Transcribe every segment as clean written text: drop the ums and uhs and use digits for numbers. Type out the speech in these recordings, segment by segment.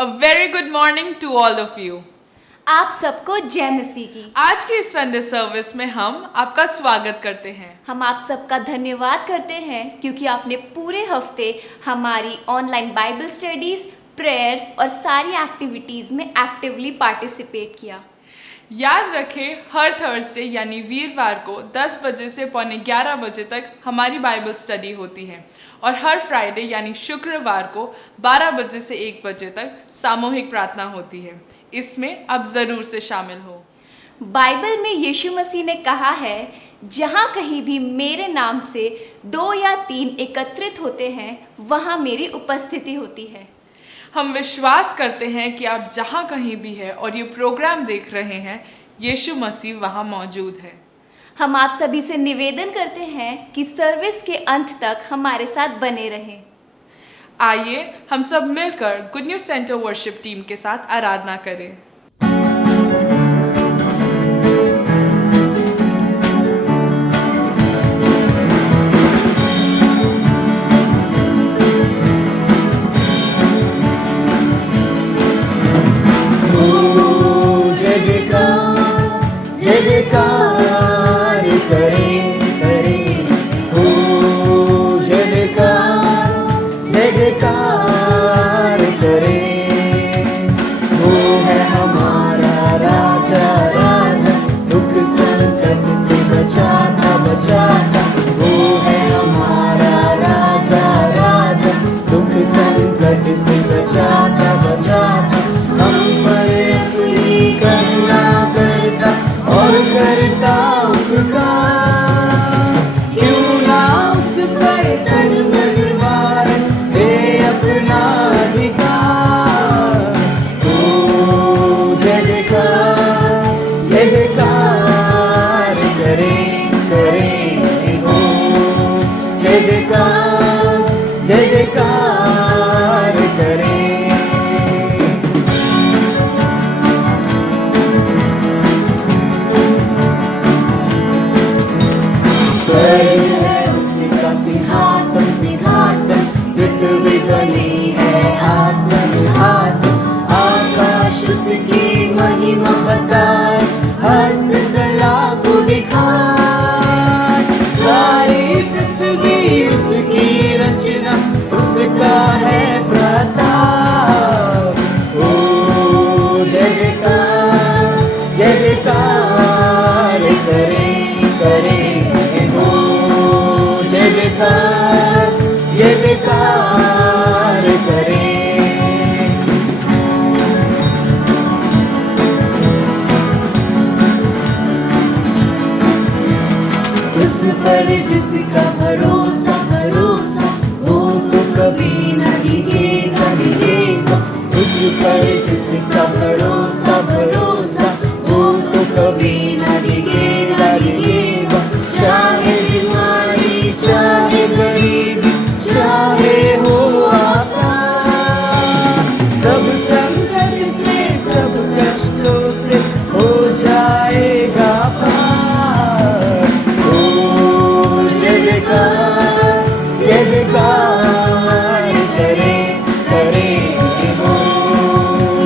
A very good morning to all of you. आप सबको जय मसीह की। आज की इस संडे सर्विस में हम आपका स्वागत करते हैं। हम आप सबका धन्यवाद करते हैं क्योंकि आपने पूरे हफ्ते हमारी ऑनलाइन बाइबल स्टडीज, प्रेयर और सारी एक्टिविटीज में एक्टिवली पार्टिसिपेट किया। याद रखें, हर थर्सडे यानी वीरवार को 10 बजे से पौने 11 बजे तक हमारी बाइबल स्टडी होती है और हर फ्राइडे यानी शुक्रवार को 12 बजे से 1 बजे तक सामूहिक प्रार्थना होती है। इसमें आप जरूर से शामिल हो। बाइबल में यीशु मसीह ने कहा है, जहाँ कहीं भी मेरे नाम से 2 या 3 एकत्रित होते हैं, वहाँ मेरी उपस्थिति होती है। हम विश्वास करते हैं कि आप जहाँ कहीं भी हैं और ये प्रोग्राम देख रहे हैं, यीशु मसीह वहाँ मौजूद है। हम आप सभी से निवेदन करते हैं कि सर्विस के अंत तक हमारे साथ बने रहें। आइए हम सब मिलकर good news centre worship team के साथ आराधना करें। जय जयकार करें करें, हो जय जयकार करें। वो है हमारा राजा राजा, दुख संकट से बचाता बचाता। वो है हमारा राजा राजा, दुख संकट से बचाता बचाता। हम पर अपनी करुणा करता और करता उपकार, क्यों ना उस पर तन मन मारे, दे अपना अधिकार। ओ जय जयकार करें करें, हो जय जयकार करें। स्वर्ग है उसका सिंहासन सिंहासन, पृथ्वी बनी है आसन आसन। आकाश उसकी महिमा बताए, हस्तकला को दिखाए। सारी पृथ्वी उसकी रचना, उसका है प्रताप। ओ जय जयकार करें करें, जय जयकार करें। उस पर जिसका भरोसा भरोसा, वो तो कभी न डिगेगा डिगेगा। उस पर जिसका भरोसा भरोसा, वो तो कभी न डिगेगा डिगेगा। चाहे बीमारी चाहे गरीबी, चाहे हो आकाश, सब संकट से सब कष्टों से हो जाएगा पार। ओ जय जयकार करें करें, हो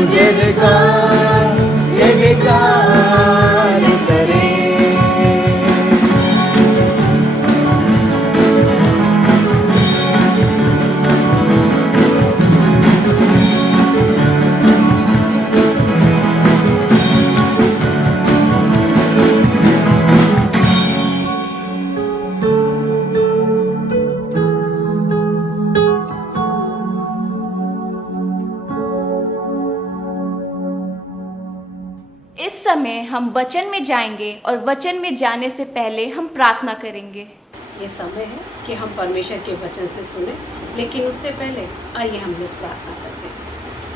जय जयकार करें। इस समय हम वचन में जाएंगे और वचन में जाने से पहले हम प्रार्थना करेंगे। ये समय है कि हम परमेश्वर के वचन से सुने, लेकिन उससे पहले आइए हम लोग प्रार्थना करते हैं।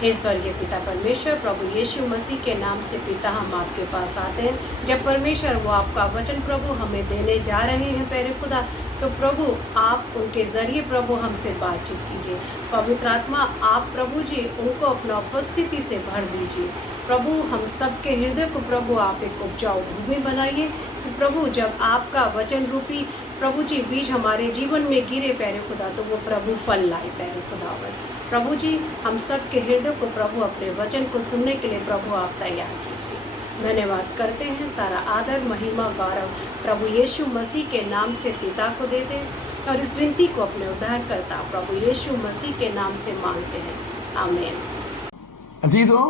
हे स्वर्गीय पिता परमेश्वर, प्रभु यीशु मसीह के नाम से पिता, हम आपके पास आते हैं। जब परमेश्वर वो आपका वचन प्रभु हमें देने जा रहे हैं प्यारे खुदा, तो प्रभु आप उनके ज़रिए प्रभु हमसे बातचीत कीजिए। पवित्र आत्मा आप प्रभु जी उनको अपना उपस्थिति से भर दीजिए। प्रभु हम सबके हृदय को प्रभु आप एक उपजाऊ भूमि बनाइए कि प्रभु जब आपका वचन रूपी प्रभु जी बीज हमारे जीवन में गिरे प्यारे खुदा, तो वो प्रभु फल लाए प्यारे खुदावर। प्रभु जी, हम सब के हृदय को प्रभु अपने वचन को सुनने के लिए प्रभु आप तैयार कीजिए। धन्यवाद करते हैं, सारा आदर महिमा गौरव प्रभु यीशु मसीह के नाम से पिता को दे दें और इस विनती को अपने उद्धारकर्ता प्रभु यीशु मसीह के नाम से मांगते हैं, आमीन। अजीजों,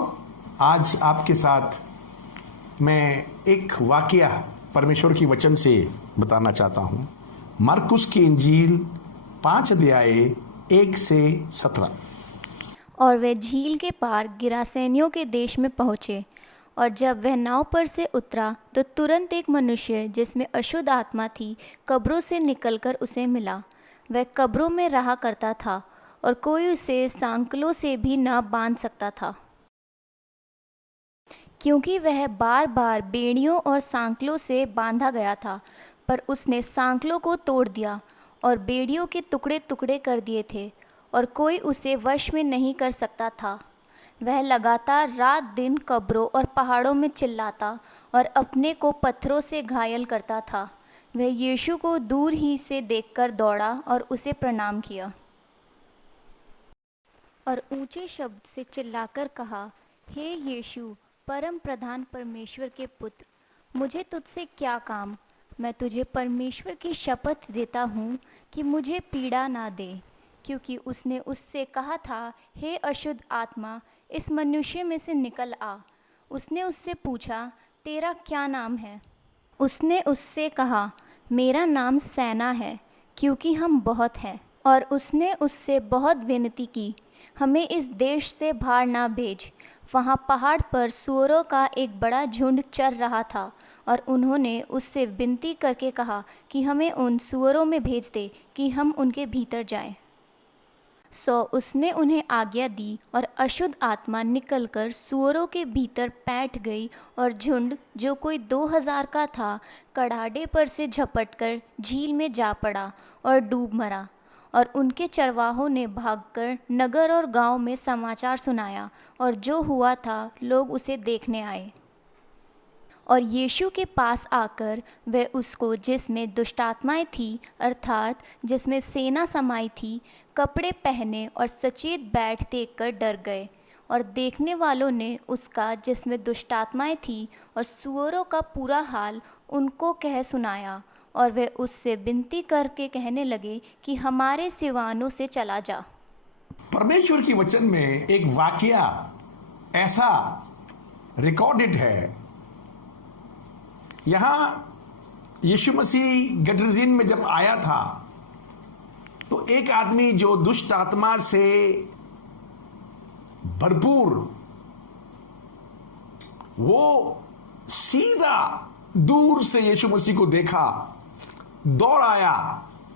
आज आपके साथ मैं एक वाकया परमेश्वर की वचन से बताना चाहता हूं। मरकुस की इंजील 5 अध्याय 1 से 17। और वे झील के पार गिरासेनियों के देश में पहुँचे, और जब वह नाव पर से उतरा तो तुरंत एक मनुष्य जिसमें अशुद्ध आत्मा थी कब्रों से निकलकर उसे मिला। वह कब्रों में रहा करता था और कोई उसे सांकलों से भी न बांध सकता था, क्योंकि वह बार बार बेड़ियों और सांकलों से बांधा गया था। पर उसने सांकलों को तोड़ दिया और बेड़ियों के टुकड़े टुकड़े कर दिए थे, और कोई उसे वश में नहीं कर सकता था। वह लगातार रात दिन कब्रों और पहाड़ों में चिल्लाता और अपने को पत्थरों से घायल करता था। वह यीशु को दूर ही से देखकर दौड़ा और उसे प्रणाम किया और ऊंचे शब्द से चिल्लाकर कहा, हे यीशु, परम प्रधान परमेश्वर के पुत्र, मुझे तुझसे क्या काम? मैं तुझे परमेश्वर की शपथ देता हूँ कि मुझे पीड़ा ना दे। क्योंकि उसने उससे कहा था, हे अशुद्ध आत्मा, इस मनुष्य में से निकल आ। उसने उससे पूछा, तेरा क्या नाम है? उसने उससे कहा, मेरा नाम सेना है, क्योंकि हम बहुत हैं। और उसने उससे बहुत विनती की, हमें इस देश से बाहर ना भेज। वहाँ पहाड़ पर सूअरों का एक बड़ा झुंड चर रहा था, और उन्होंने उससे विनती करके कहा कि हमें उन सूअरों में भेज दे कि हम उनके भीतर जाएं। सो उसने उन्हें आज्ञा दी, और अशुद्ध आत्मा निकलकर सूअरों के भीतर बैठ गई, और झुंड जो कोई 2000 का था कड़ाड़े पर से झपटकर झील में जा पड़ा और डूब मरा। और उनके चरवाहों ने भागकर नगर और गांव में समाचार सुनाया, और जो हुआ था लोग उसे देखने आए। और यीशु के पास आकर वे उसको, जिसमें दुष्टात्माएं थी अर्थात जिसमें सेना समाई थी, कपड़े पहने और सचेत बैठ देखकर डर गए। और देखने वालों ने उसका, जिसमें दुष्टात्माएं थी और सूअरों का पूरा हाल उनको कह सुनाया। और वे उससे विनती करके कहने लगे कि हमारे सिवानों से चला जा। परमेश्वर की वचन में एक वाकया ऐसा रिकॉर्डेड है। यहां यीशु मसीह गडरजीन में जब आया था तो एक आदमी जो दुष्ट आत्मा से भरपूर, वो सीधा दूर से यीशु मसीह को देखा, दौड़ आया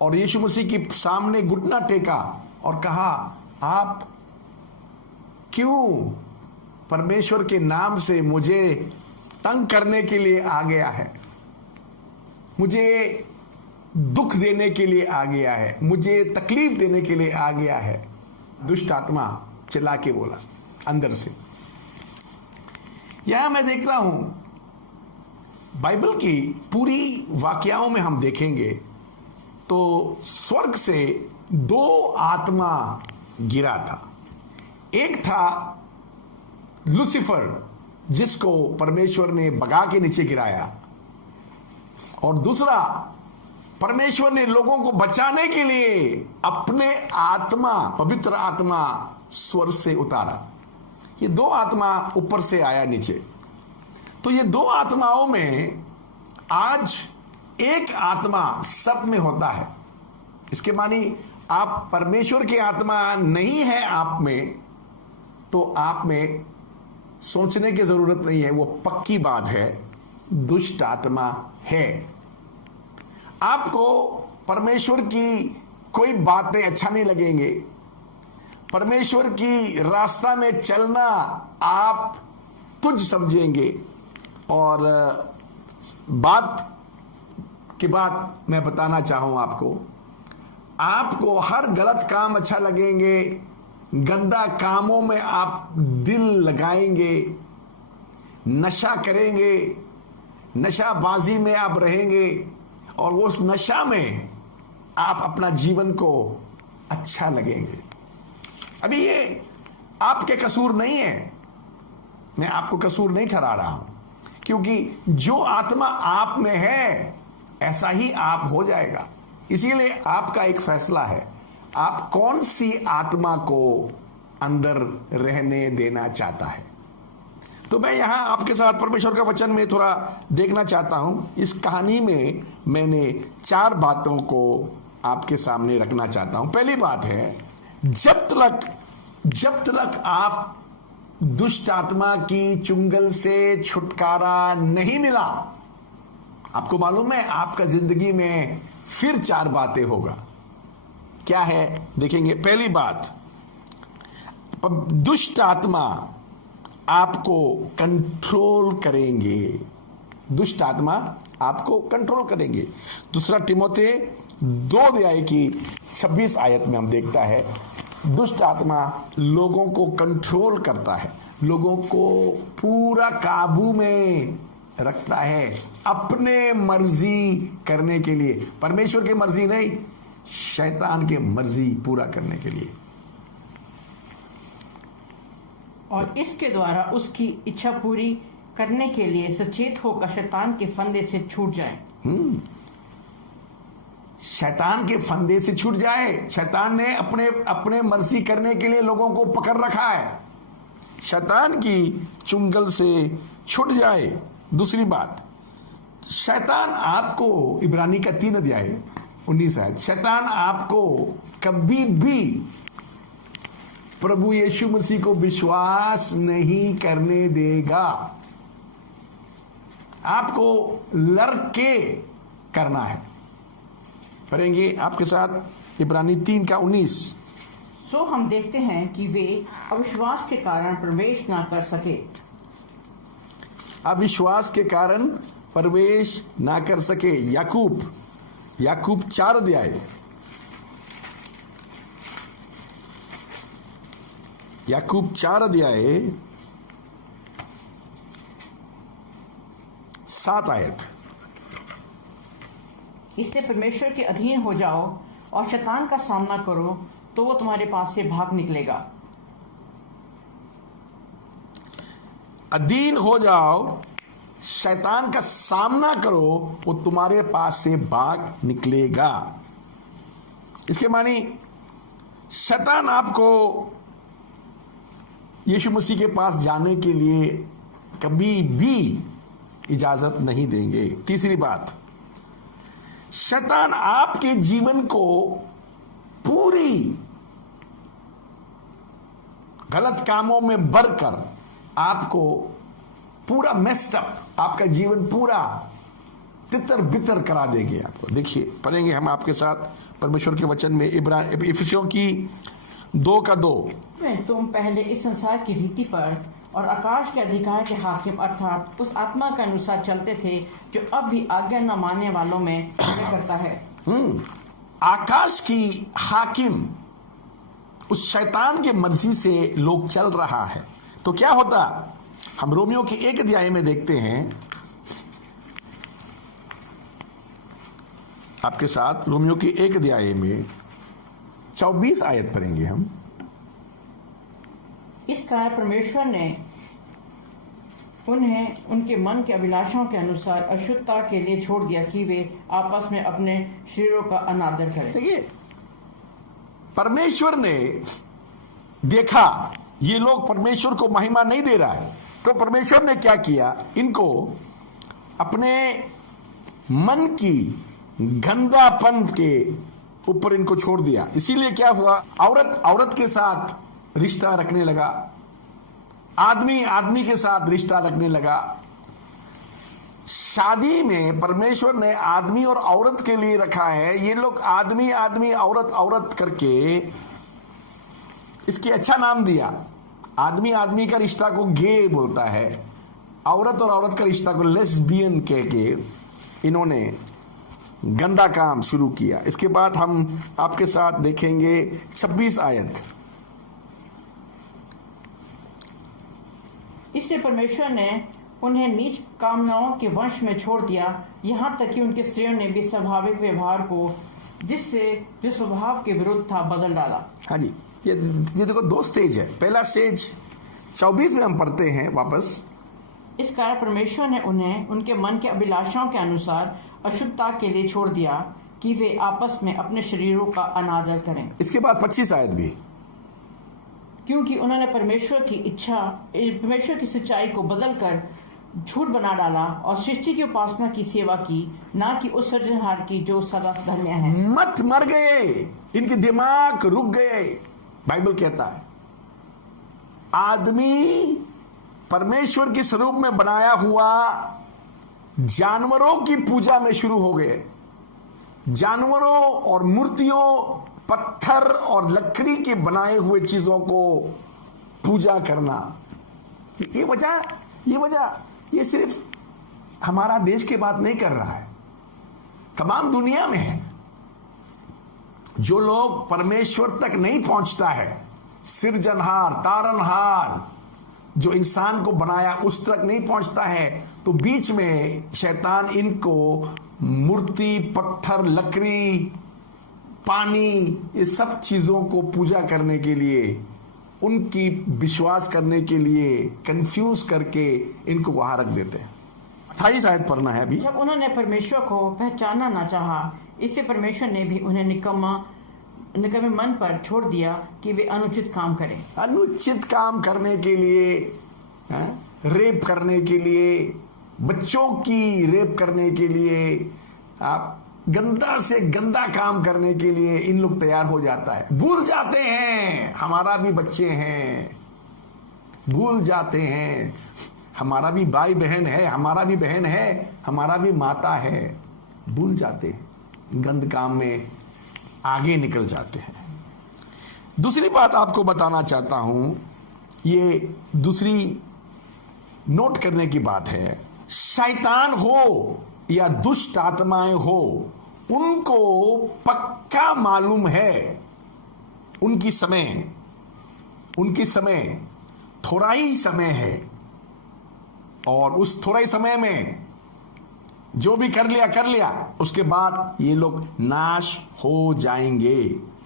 और यीशु मसीह के सामने घुटना टेका और कहा, आप क्यों परमेश्वर के नाम से मुझे तंग करने के लिए आ गया है? मुझे दुख देने के लिए आ गया है, मुझे तकलीफ देने के लिए आ गया है। दुष्ट आत्मा चिल्ला के बोला अंदर से। यहां मैं देख रहा हूं, बाइबल की पूरी वाकयाओं में हम देखेंगे तो स्वर्ग से 2 आत्मा गिरा था। एक था लूसीफर, जिसको परमेश्वर ने भगा के नीचे गिराया, और दूसरा परमेश्वर ने लोगों को बचाने के लिए अपने आत्मा, पवित्र आत्मा स्वर्ग से उतारा। ये 2 आत्मा ऊपर से आया नीचे। तो ये 2 आत्माओं में आज एक आत्मा सब में होता है। इसके मानी आप परमेश्वर की आत्मा नहीं है आप में, तो आप में सोचने की जरूरत नहीं है, वो पक्की बात है, दुष्ट आत्मा है। आपको परमेश्वर की कोई बातें अच्छा नहीं लगेंगे, परमेश्वर की रास्ता में चलना आप तुझ समझेंगे। और बात की बात मैं बताना चाहूं आपको हर गलत काम अच्छा लगेंगे, गंदा कामों में आप दिल लगाएंगे, नशा करेंगे, नशाबाजी में आप रहेंगे, और उस नशा में आप अपना जीवन को अच्छा लगेंगे। अभी ये आपके कसूर नहीं है, मैं आपको कसूर नहीं ठहरा रहा हूं, क्योंकि जो आत्मा आप में है ऐसा ही आप हो जाएगा। इसीलिए आपका एक फैसला है, आप कौन सी आत्मा को अंदर रहने देना चाहता है। तो मैं यहां आपके साथ परमेश्वर का वचन में थोड़ा देखना चाहता हूं। इस कहानी में मैंने 4 बातों को आपके सामने रखना चाहता हूं। पहली बात है, जब तक आप दुष्ट आत्मा की चुंगल से छुटकारा नहीं मिला, आपको मालूम है आपका जिंदगी में फिर 4 बातें होगा। क्या है देखेंगे। पहली बात, दुष्ट आत्मा आपको कंट्रोल करेंगे। दुष्ट आत्मा आपको कंट्रोल करेंगे। दूसरा तिमोथी 2:26 में हम देखता है, दुष्ट आत्मा लोगों को कंट्रोल करता है, लोगों को पूरा काबू में रखता है अपने मर्जी करने के लिए। परमेश्वर की मर्जी नहीं, शैतान की मर्जी पूरा करने के लिए। और इसके द्वारा उसकी इच्छा पूरी करने के लिए सचेत होकर शैतान के फंदे से छूट जाए। शैतान के फंदे से छूट जाए। शैतान ने अपने मर्जी करने के लिए लोगों को पकड़ रखा है, शैतान की चुंगल से छूट जाए। दूसरी बात, शैतान आपको, इब्रानी का 3:19, शैतान आपको कभी भी प्रभु यीशु मसीह को विश्वास नहीं करने देगा। आपको लड़के करना है। पढ़ेंगे आपके साथ इब्रानी 3:19। सो हम देखते हैं कि वे अविश्वास के कारण प्रवेश ना कर सके। अविश्वास के कारण प्रवेश ना कर सके। याकूब 4:7 इससे परमेश्वर के अधीन हो जाओ और शैतान का सामना करो, तो वो तुम्हारे पास से भाग निकलेगा। अधीन हो जाओ, शैतान का सामना करो, वो तुम्हारे पास से भाग निकलेगा। इसके मानी शैतान आपको यीशु मसीह के पास जाने के लिए कभी भी इजाजत नहीं देंगे। तीसरी बात, शैतान आपके जीवन को पूरी गलत कामों में भरकर आपको पूरा मेस्ड अप, आपका जीवन पूरा तितर बितर करा देंगे आपको। देखिए, पढ़ेंगे हम आपके साथ परमेश्वर के वचन में इफिसियों की 2:2। तुम पहले इस संसार की रीति पर और आकाश के अधिकार के हाकिम अर्थात उस आत्मा के अनुसार चलते थे जो अब भी आज्ञा न मानने वालों में करता है। आकाश की हाकिम उस शैतान के मर्जी से लोग चल रहा है। तो क्या होता, हम रोमियो की 1 में देखते हैं आपके साथ। रोमियो की 1 में 24 पढ़ेंगे हम। इस कारण परमेश्वर ने उन्हें उनके मन के अभिलाषाओं के अनुसार अशुद्धता के लिए छोड़ दिया कि वे आपस में अपने शरीरों का अनादर करें। देखिए, परमेश्वर ने देखा ये लोग परमेश्वर को महिमा नहीं दे रहा है, तो परमेश्वर ने क्या किया, इनको अपने मन की गंदापन के ऊपर इनको छोड़ दिया। इसीलिए क्या हुआ, औरत के साथ रिश्ता रखने लगा, आदमी के साथ रिश्ता रखने लगा। शादी में परमेश्वर ने आदमी और औरत के लिए रखा है, ये लोग आदमी औरत करके इसके अच्छा नाम दिया। आदमी का रिश्ता को गे बोलता है, औरत और औरत का रिश्ता को लेस्बियन कह के इन्होंने गंदा काम शुरू किया। इसके बाद हम आपके साथ देखेंगे 26 इससे परमेश्वर ने उन्हें नीच कामनाओं के वंश में छोड़ दिया, यहाँ तक कि उनके स्त्रियों ने भी स्वाभाविक व्यवहार को, जिससे जो स्वभाव के विरुद्ध था, बदल डाला। हाँ जी, ये देखो 2 स्टेज है। पहला स्टेज 24 में हम पढ़ते हैं वापस। इस कारण परमेश्वर ने उन्हें उनके मन के अभिलाषाओं के अनुसार अशुद्धता के लिए छोड़ दिया कि वे आपस में अपने शरीरों का अनादर करें। इसके बाद 25 आयत भी, क्योंकि उन्होंने परमेश्वर की सच्चाई को बदलकर झूठ बना डाला और सृष्टि की उपासना की सेवा की, ना कि उस सृजनहार की जो सदा धन्य है। मत मर गए, इनके दिमाग रुक गए। बाइबल कहता है आदमी परमेश्वर के स्वरूप में बनाया हुआ जानवरों की पूजा में शुरू हो गए। जानवरों और मूर्तियों, पत्थर और लकड़ी के बनाए हुए चीजों को पूजा करना। ये वजह ये सिर्फ हमारा देश की बात नहीं कर रहा है, तमाम दुनिया में है। जो लोग परमेश्वर तक नहीं पहुंचता है, सृजनहार, तारनहार, जो इंसान को बनाया उस तक नहीं पहुंचता है, तो बीच में शैतान इनको मूर्ति, पत्थर, लकड़ी, पानी, ये सब चीजों को पूजा करने के लिए, उनकी विश्वास करने के लिए कंफ्यूज करके इनको वहां रख देते हैं। 28 आयत पढ़ना है अभी। जब उन्होंने परमेश्वर को पहचानना न चाहा, इससे परमेश्वर ने भी उन्हें निकम्मे मन पर छोड़ दिया कि वे अनुचित काम करें। अनुचित काम करने के लिए, रेप करने के लिए, बच्चों की रेप करने के लिए, आप गंदा से गंदा काम करने के लिए इन लोग तैयार हो जाता है। भूल जाते हैं हमारा भी बच्चे हैं, भूल जाते हैं हमारा भी भाई बहन है, हमारा भी बहन है, हमारा भी माता है। भूल जाते हैं, गंद काम में आगे निकल जाते हैं। दूसरी बात आपको बताना चाहता हूं, ये दूसरी नोट करने की बात है। शैतान हो या दुष्ट आत्माएं हो, उनको पक्का मालूम है उनकी समय थोड़ा ही समय है, और उस थोड़ा ही समय में जो भी कर लिया, उसके बाद ये लोग नाश हो जाएंगे,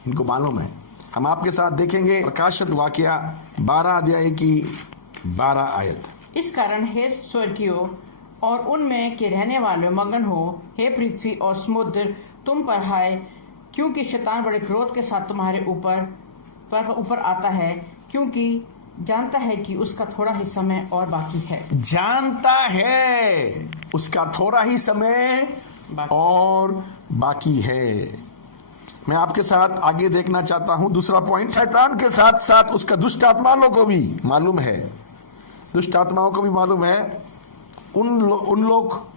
इनको मालूम है। हम आपके साथ देखेंगे प्रकाशित वाकया 12 अध्याय की 12 आयत। इस कारण हे स्वर्गीय और उनमें के रहने वाले मगन हो, हे पृथ्वी और समुद्र तुम पर हाय, क्योंकि शैतान बड़े क्रोध के साथ तुम्हारे ऊपर आता है, क्योंकि जानता है कि उसका थोड़ा ही समय और बाकी है। जानता है उसका थोड़ा ही समय और बाकी है। मैं आपके साथ आगे देखना चाहता हूं दूसरा पॉइंट। शैतान के साथ साथ उसका दुष्ट आत्माओं को भी मालूम है, दुष्ट आत्माओं को भी मालूम है उन लोग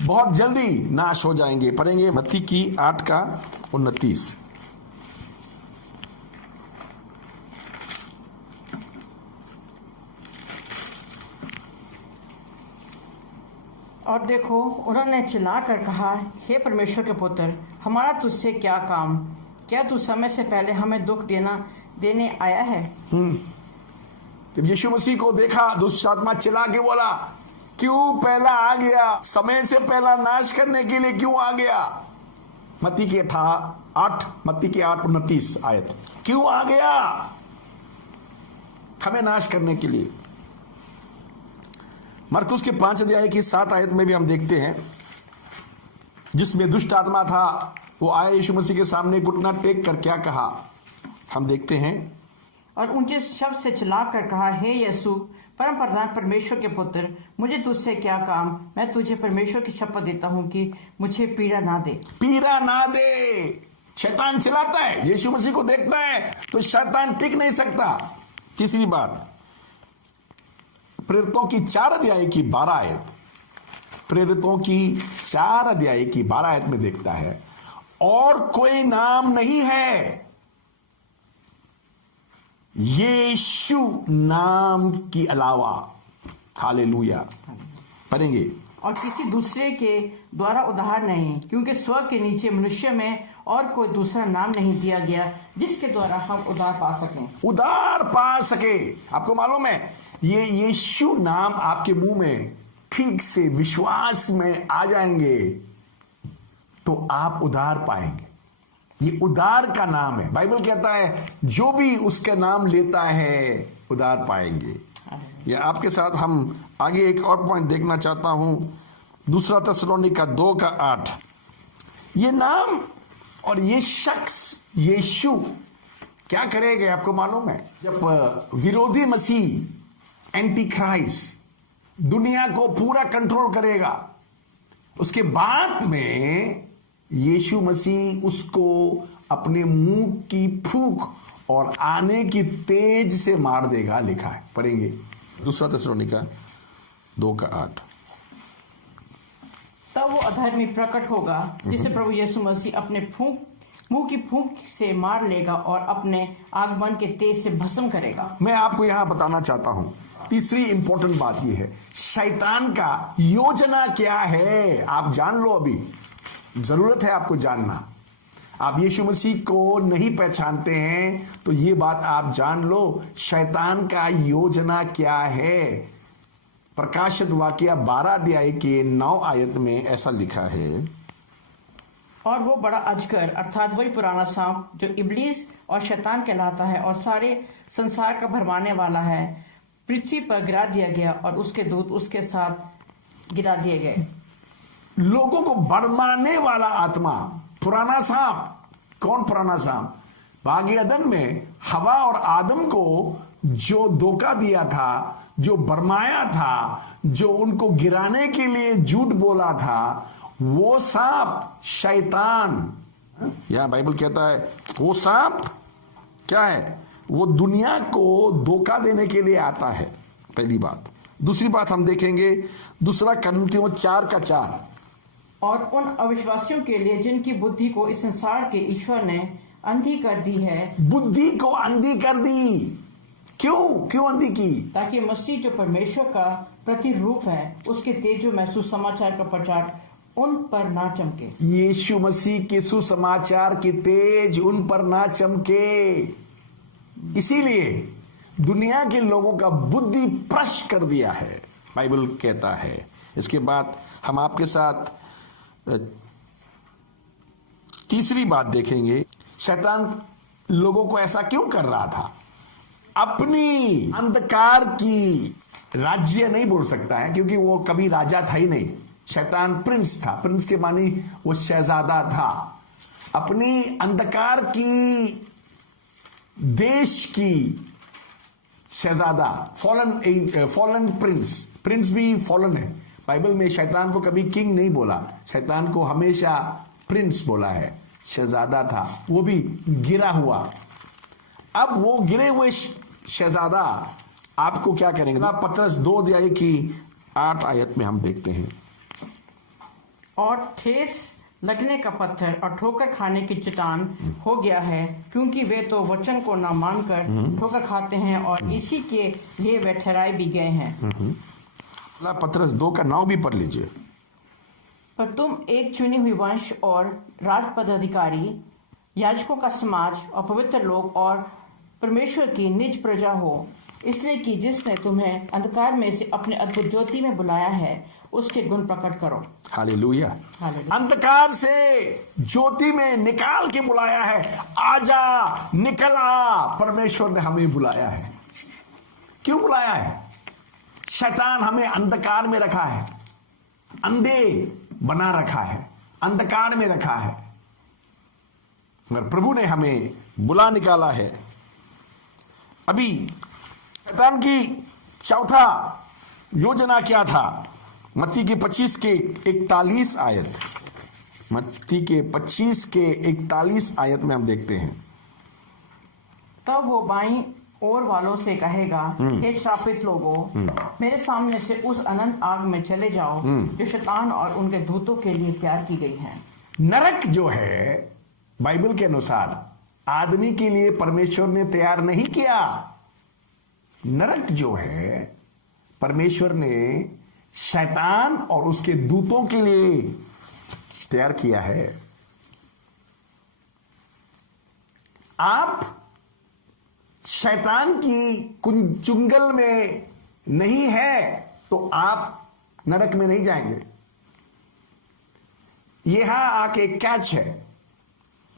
बहुत जल्दी नाश हो जाएंगे। पढ़ेंगे मत्ती की 8 का 29। और देखो, उन्होंने चिल्लाकर कहा, हे परमेश्वर के पुत्र, हमारा तुझसे क्या काम? क्या तू समय से पहले हमें दुख देने आया है? जब यीशु मसीह को देखा, दुष्ट आत्मा चिल्ला के बोला, क्यों पहला आ गया? समय से पहला नाश करने के लिए क्यों आ गया? मत्ती के 8:29 आयत। क्यों आ गया? हमें नाश करने के लिए। मरकुस के 5 अध्याय की 7 आयत में भी हम देखते हैं, जिसमें दुष्ट आत्मा था, वो आए यीशु मसीह के सामने घुटना टेक कर क्या कहा, हम देखते हैं। और ऊंचे शब्द से चिल्लाकर कहा, हे यीशु परम प्रधान परमेश्वर के पुत्र, मुझे तुझसे क्या काम? मैं तुझे परमेश्वर की शपथ देता हूँ कि मुझे पीड़ा ना दे। पीड़ा ना दे। शैतान चिल्लाता है, यीशु मसीह को देखता है तो शैतान टिक नहीं सकता। तीसरी बात, प्रेरितों की 4 अध्याय की 12 आयत, प्रेरितों की 4 अध्याय की 12 आयत में देखता है, और कोई नाम नहीं है यीशु नाम की अलावा। हालेलुया। पढ़ेंगे। और किसी दूसरे के द्वारा उद्धार नहीं, क्योंकि स्वर्ग के नीचे मनुष्य में और कोई दूसरा नाम नहीं दिया गया जिसके द्वारा हम उद्धार पा सके। आपको मालूम है, ये यीशु नाम आपके मुंह में ठीक से विश्वास में आ जाएंगे तो आप उद्धार पाएंगे। ये उद्धार का नाम है। बाइबल कहता है जो भी उसका नाम लेता है उद्धार पाएंगे। या आपके साथ हम आगे एक और पॉइंट देखना चाहता हूं, दूसरा थिस्सलुनीका 2:8। ये नाम और ये शख्स यीशु क्या करेगा आपको मालूम है? जब विरोधी मसीह एंटी क्राइस्ट दुनिया को पूरा कंट्रोल करेगा, उसके बाद में यीशु मसीह उसको अपने मुंह की फूंक और आने की तेज से मार देगा, लिखा है। पढ़ेंगे दूसरा थिस्सलुनीका 2:8। तब वो अधर्मी प्रकट होगा जिसे प्रभु यीशु मसीह अपने मुंह की फूंक से मार लेगा और अपने आगमन के तेज से भस्म करेगा। मैं आपको यहां बताना चाहता हूं, तीसरी इंपॉर्टेंट बात यह है, शैतान का योजना क्या है आप जान लो। अभी जरूरत है आपको जानना। आप यीशु मसीह को नहीं पहचानते हैं तो ये बात आप जान लो, शैतान का योजना क्या है। प्रकाशित वाकया 12:9 में ऐसा लिखा है, और वो बड़ा अजगर अर्थात वही पुराना सांप जो इब्लीस और शैतान कहलाता है और सारे संसार का भरमाने वाला है, पृथ्वी पर गिरा दिया गया और उसके दूत उसके साथ गिरा दिए गए। लोगों को भरमाने वाला आत्मा, पुराना सांप। कौन पुराना सांप? बाग अदन में हवा और आदम को जो धोखा दिया था, जो भरमाया था, जो उनको गिराने के लिए झूठ बोला था, वो सांप शैतान। या बाइबल कहता है वो सांप क्या है? वो दुनिया को धोखा देने के लिए आता है, पहली बात। दूसरी बात हम देखेंगे, दूसरा कुरिन्थियों 4:4। और उन अविश्वासियों के लिए जिनकी बुद्धि को इस संसार के ईश्वर ने अंधी कर दी है। बुद्धि को अंधी कर दी। क्यों अंधी की? ताकि मसीह जो परमेश्वर का प्रतिरूप है उसके तेजो में सुसमाचार का प्रचार उन पर ना चमके। यीशु मसीह के सुसमाचार की तेज उन पर ना चमके, इसीलिए दुनिया के लोगों का बुद्धि भ्रष्ट कर दिया है, बाइबल कहता है। इसके बाद हम आपके साथ तीसरी बात देखेंगे, शैतान लोगों को ऐसा क्यों कर रहा था? अपनी अंधकार की राज्य नहीं बोल सकता है क्योंकि वो कभी राजा था ही नहीं। शैतान प्रिंस था, प्रिंस के मानी वो शहजादा था। अपनी अंधकार की देश की शहजादा, फॉलन प्रिंस भी फॉलन है। बाइबल में शैतान को कभी किंग नहीं बोला, शैतान को हमेशा प्रिंस बोला है। शहजादा था, वो भी गिरा हुआ। अब वो गिरे हुए शहजादा आपको क्या करेंगे? पतरस 2:8 में हम देखते हैं, और ठेस लगने का पत्थर और ठोकर खाने की चट्टान हो गया है, क्योंकि वे तो वचन को न मानकर ठोकर खाते हैं और इसी के लिए वे ठहराए भी गए हैं। पतरस 2:9 भी पढ़ लीजिए। पर तुम एक चुनी हुई वंश और राजपद अधिकारी, याजकों का समाज और पवित्र लोग और परमेश्वर की निज प्रजा हो, इसलिए कि जिसने तुम्हें अंधकार में से अपने अद्भुत ज्योति में बुलाया है उसके गुण प्रकट करो। हालेलुया। अंधकार से ज्योति में निकाल के बुलाया है। आजा, निकला। परमेश्वर ने हमें बुलाया है। क्यों बुलाया है? शैतान हमें अंधकार में रखा है, अंधे बना रखा है, अंधकार में रखा है, मगर प्रभु ने हमें बुला निकाला है। अभी शैतान की चौथा योजना क्या था? मत्ती के 25:41 आयत, मत्ती के 25:41 आयत में हम देखते हैं, तब वो बाईं ओर वालों से कहेगा, हे श्रापित लोगों, मेरे सामने से उस अनंत आग में चले जाओ जो शैतान और उनके दूतों के लिए तैयार की गई है। नरक जो है बाइबल के अनुसार आदमी के लिए परमेश्वर ने तैयार नहीं किया। नरक जो है परमेश्वर ने शैतान और उसके दूतों के लिए तैयार किया है। आप शैतान की चुंगल में नहीं है तो आप नरक में नहीं जाएंगे। यहां आके कैच है,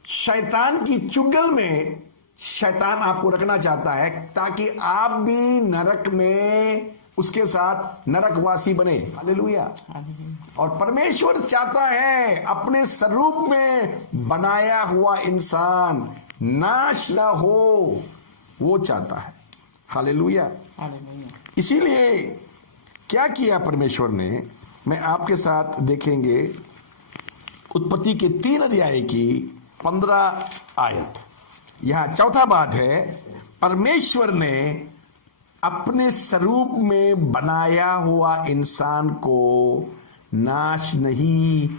शैतान की चुंगल में शैतान आपको रखना चाहता है ताकि आप भी नरक में उसके साथ नरकवासी बने। हालेलुया। और परमेश्वर चाहता है अपने स्वरूप में बनाया हुआ इंसान नाश ना हो, वो चाहता है। हालेलुया। इसीलिए क्या किया परमेश्वर ने, मैं आपके साथ देखेंगे उत्पत्ति के 3 अध्याय की 15 आयत। यहां चौथा बात है, परमेश्वर ने अपने स्वरूप में बनाया हुआ इंसान को नाश नहीं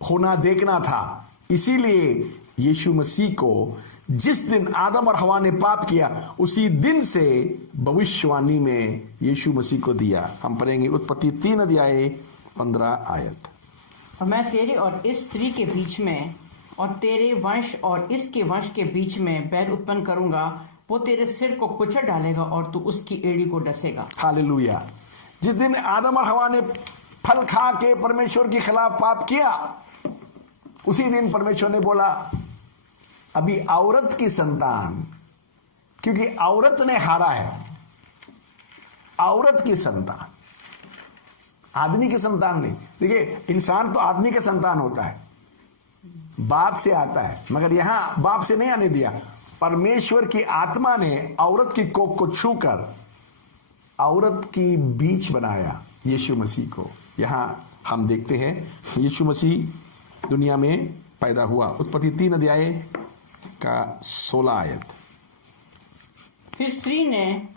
होना देखना था। इसीलिए यीशु मसीह को जिस दिन आदम और हवा ने पाप किया उसी दिन से भविष्यवाणी में यीशु मसीह को दिया। हम पढ़ेंगे उत्पत्ति 3 अध्याय 15 आयत। और मैं तेरे और इस स्त्री के बीच में और तेरे वंश और इसके वंश के बीच में बैर उत्पन्न करूंगा, वो तेरे सिर को कुचल डालेगा और तू उसकी एड़ी को डसेगा। हालेलुया। जिस दिन आदम और हवा ने फल खा के परमेश्वर के खिलाफ पाप किया, उसी दिन परमेश्वर ने बोला अभी औरत की संतान, क्योंकि औरत ने हारा है, औरत की संतान, आदमी की संतान नहीं। देखिए, इंसान तो आदमी के संतान होता है, बाप से आता है, मगर यहां बाप से नहीं आने दिया। परमेश्वर की आत्मा ने औरत की कोख को छूकर औरत की बीच बनाया यीशु मसीह को। यहां हम देखते हैं यीशु मसीह दुनिया में पैदा हुआ। उत्पत्ति 3 अध्याय का 16 आयत। फिर स्त्री ने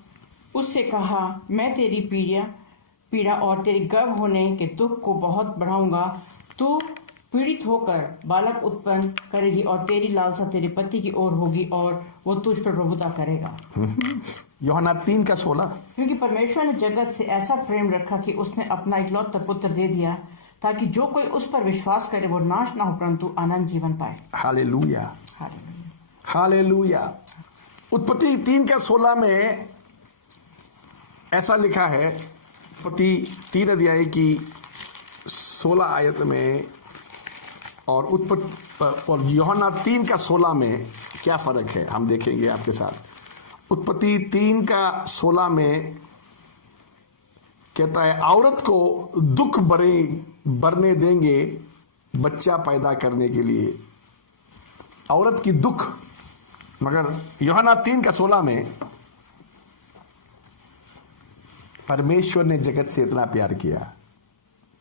उससे कहा, मैं तेरी पीड़ा और तेरे गर्भ होने के दुख को बहुत बढ़ाऊंगा। तू पीड़ित होकर बालक उत्पन्न करेगी और तेरी लालसा तेरे पति की ओर होगी और वो तुझ पर प्रभुता करेगा। यूहन्ना 3 का 16। क्योंकि परमेश्वर ने जगत से ऐसा प्रेम रखा कि उसने अपना इकलौता पुत्र दे दिया, ताकि जो कोई उस पर विश्वास करे वो नाश ना हो परंतु अनंत जीवन पाए। Hallelujah, hallelujah. उत्पत्ति 3 का 16 में ऐसा लिखा है, उत्पत्ति 3 अध्याय की 16 आयत में और यूहन्ना 3 का 16 में क्या फर्क है हम देखेंगे आपके साथ। उत्पत्ति 3 का 16 में कहता है, औरत को दुख भरने देंगे बच्चा पैदा करने के लिए, औरत की दुख। मगर यूहन्ना 3 का 16 में परमेश्वर ने जगत से इतना प्यार किया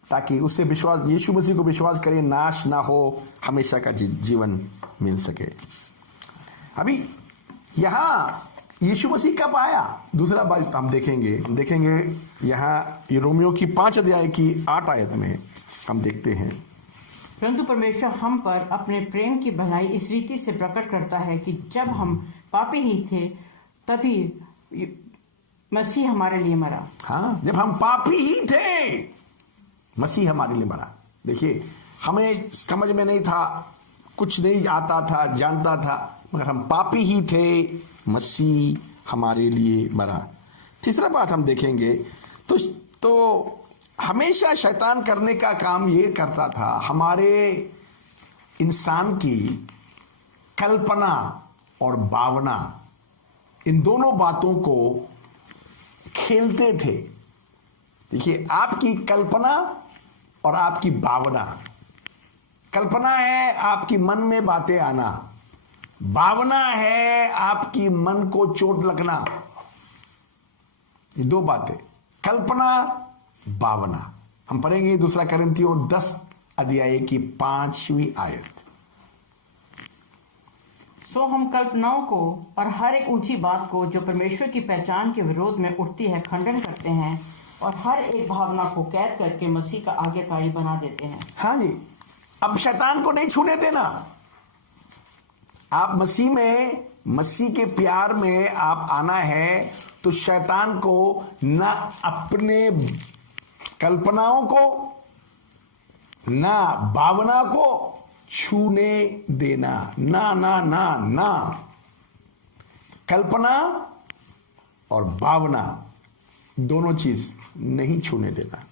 ताकि उससे विश्वास, यीशु मसीह को विश्वास करें, नाश ना हो, हमेशा का जीवन मिल सके। अभी यहां यीशु मसीह कब आया, दूसरा बात हम देखेंगे यहां रोमियो की 5 अध्याय की 8 आयत में हम देखते हैं, परंतु परमेश्वर हम पर अपने प्रेम की भलाई इस रीति से प्रकट करता है कि जब हम पापी ही थे तभी मसीह हमारे लिए मरा। हाँ, जब हम पापी ही थे मसीह हमारे लिए मरा। देखिए, हमें समझ में नहीं था, कुछ नहीं आता था, जानता था, मगर हम पापी ही थे, मसीह हमारे लिए मरा। तीसरा बात हम देखेंगे तो हमेशा शैतान करने का काम ये करता था, हमारे इंसान की कल्पना और भावना, इन दोनों बातों को खेलते थे। देखिए, आपकी कल्पना और आपकी भावना, कल्पना है आपकी मन में बातें आना, भावना है आपकी मन को चोट लगना। ये दो बातें, कल्पना, भावना। हम पढ़ेंगे 2 कोरिन्थियों 10 अध्याय की 5वीं आयत। सो हम कल्पनाओं को और हर एक ऊंची बात को जो परमेश्वर की पहचान के विरोध में उठती है खंडन करते हैं और हर एक भावना को कैद करके मसीह का आज्ञाकारी बना देते हैं। हाँ जी, अब शैतान को नहीं छूने देना। आप मसीह में, मसीह के प्यार में आप आना है तो शैतान को ना अपने कल्पनाओं को ना भावना को छूने देना। ना ना ना ना, कल्पना और भावना दोनों चीज नहीं छूने देना।